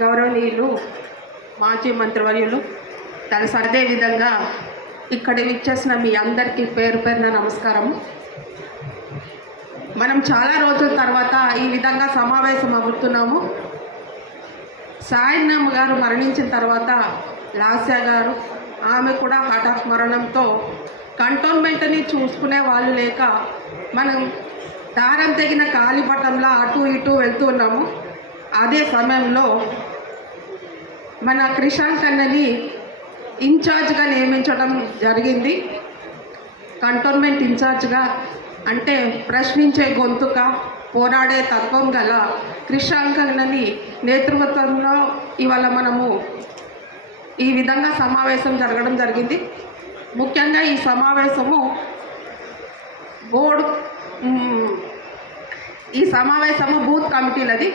గౌరవనీయులు మాజీ మంత్రివర్యులు తెలుసు. అదేవిధంగా ఇక్కడ విచ్చేసిన మీ అందరికీ పేరు పేరున నమస్కారం. మనం చాలా రోజుల తర్వాత ఈ విధంగా సమావేశం అవుతున్నాము. సాయన్నమ్మ గారు మరణించిన తర్వాత లాస్య గారు ఆమె కూడా హఠాత్ మరణంతో కంటోన్మెంట్ని చూసుకునే వాళ్ళు లేక మనం దారం తెగిన కాలిపటంలా అటు ఇటు వెళ్తున్నాము. అదే సమయంలో మన క్రిషాంక్ అన్నని ఇన్ఛార్జ్గా నియమించడం జరిగింది. కంటోన్మెంట్ ఇన్ఛార్జ్గా అంటే ప్రశ్నించే గొంతుక, పోరాడే తత్వం గల క్రిషాంక్ అన్నని నేతృత్వంలో ఇవాళ మనము ఈ విధంగా సమావేశం జరగడం జరిగింది. ముఖ్యంగా ఈ సమావేశము బూత్ కమిటీలది.